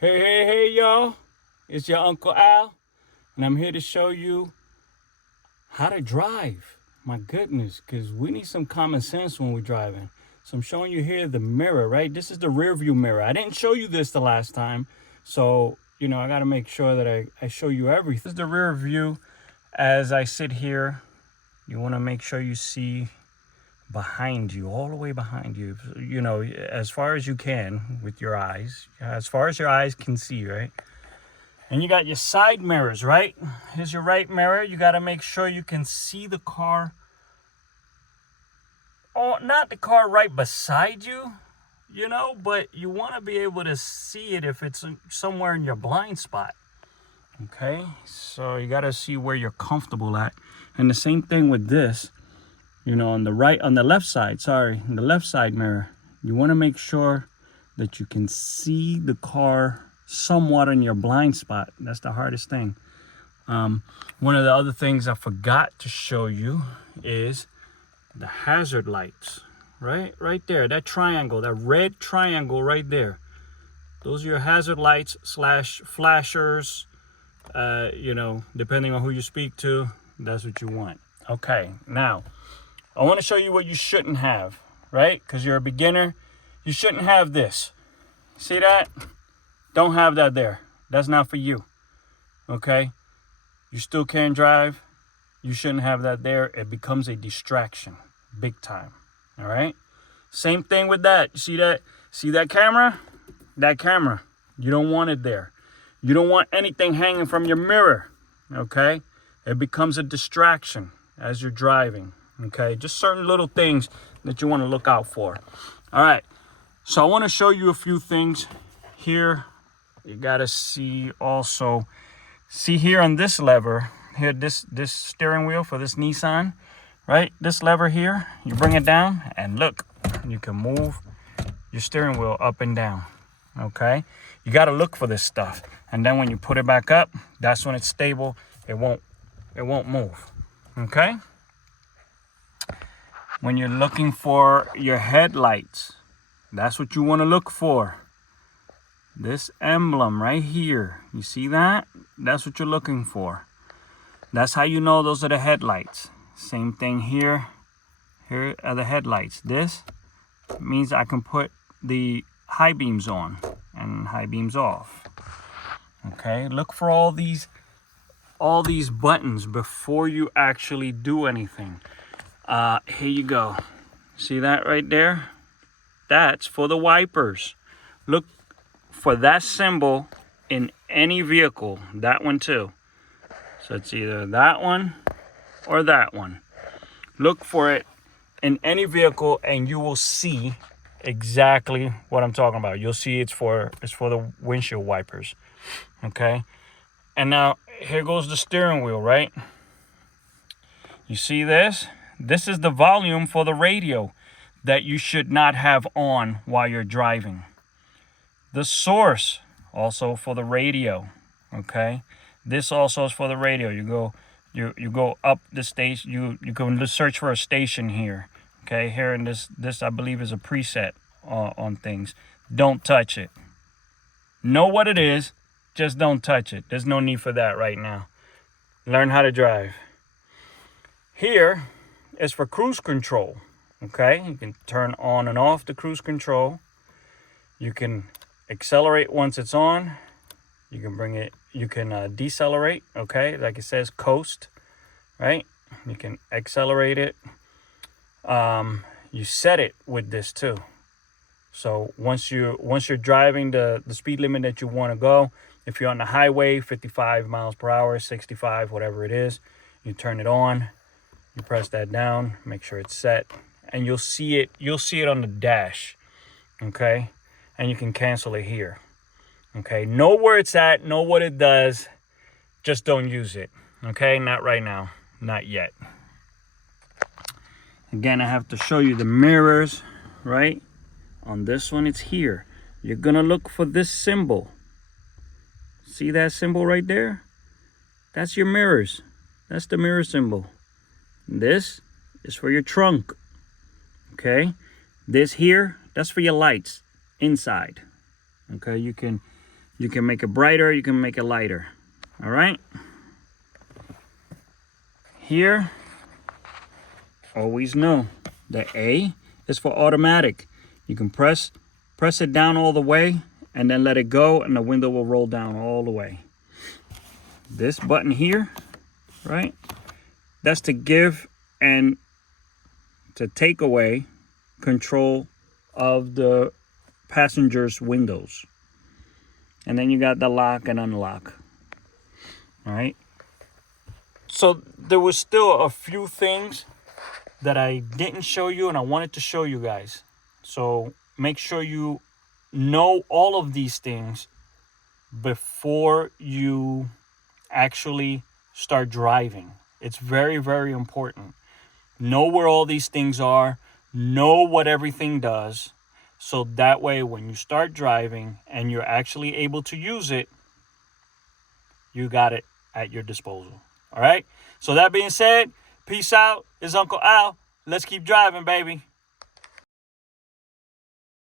Hey, y'all. It's your Uncle Al, and I'm here to show you how to drive. My goodness, because we need some common sense when we're driving. So I'm showing you here the mirror, right? This is the rear view mirror. I didn't show you this the last time. So, I got to make sure that I show you everything. This is the rear view. As I sit here, you want to make sure you see behind you, all the way behind you, as far as you can with your eyes, as far as your eyes can see, right? And you got your side mirrors, right? Here's your right mirror. You got to make sure you can see the car. Oh, not the car right beside you, but you want to be able to see it if it's somewhere in your blind spot. Okay, so you got to see where you're comfortable at. And the same thing with this. On the left side mirror, you want to make sure that you can see the car somewhat in your blind spot. That's the hardest thing. One of the other things I forgot to show you is the hazard lights, right there, that triangle, that red triangle right there. Those are your hazard lights / flashers. Depending on who you speak to, that's what you want. Okay, now I want to show you what you shouldn't have, right? Because you're a beginner. You shouldn't have this. See that? Don't have that there. That's not for you. Okay? You still can drive. You shouldn't have that there. It becomes a distraction. Big time. All right? Same thing with that. See that? See that camera? That camera. You don't want it there. You don't want anything hanging from your mirror. Okay? It becomes a distraction as you're driving. Okay, just certain little things that you want to look out for. All right, so I want to show you a few things here. You got to see also, here on this lever, here, this steering wheel for this Nissan, right? This lever here, you bring it down and look, you can move your steering wheel up and down. Okay, you got to look for this stuff. And then when you put it back up, that's when it's stable. It won't move. Okay. When you're looking for your headlights, that's what you want to look for. This emblem right here, you see that? That's what you're looking for. That's how you know those are the headlights. Same thing here. Here are the headlights. This means I can put the high beams on and high beams off. Okay, look for all these buttons before you actually do anything. Here you go. See that right there? That's for the wipers. Look for that symbol in any vehicle. That one too. So it's either that one or that one. Look for it in any vehicle and you will see exactly what I'm talking about. You'll see it's for the windshield wipers. Okay? And now here goes the steering wheel, right? You see this? This is the volume for the radio that you should not have on while you're driving. The source also for the radio, okay? This also is for the radio. You go up the station, you go search for a station here, okay? Here in this I believe is a preset on things. Don't touch it. Know what it is, just don't touch it. There's no need for that right now. Learn how to drive. Here is for cruise control. Okay, you can turn on and off the cruise control. You can accelerate once it's on. You can decelerate. Okay, like it says, coast. Right? You can accelerate it. You set it with this too. So once you're driving the speed limit that you want to go, if you're on the highway, 55 miles per hour, 65, whatever it is, you turn it on. You press that down, make sure it's set, and you'll see it on the dash. Okay? And you can cancel it here. Okay? Know where it's at, know what it does, just don't use it. Okay? Not right now. Not yet. Again, I have to show you the mirrors, right? On this one, it's here. You're gonna look for this symbol. See that symbol right there? That's your mirrors. That's the mirror symbol. This is for your trunk. Okay? This here, that's for your lights inside. Okay? You can You can make it brighter, you can make it lighter. All right? Here, always know the A is for automatic. You can press it down all the way and then let it go and the window will roll down all the way. This button here, right? That's to give and to take away control of the passenger's windows. And then you got the lock and unlock. All right. So there was still a few things that I didn't show you and I wanted to show you guys. So make sure you know all of these things before you actually start driving. It's very, very important. Know where all these things are. Know what everything does. So that way when you start driving and you're actually able to use it, you got it at your disposal. All right? So that being said, peace out. It's Uncle Al. Let's keep driving, baby.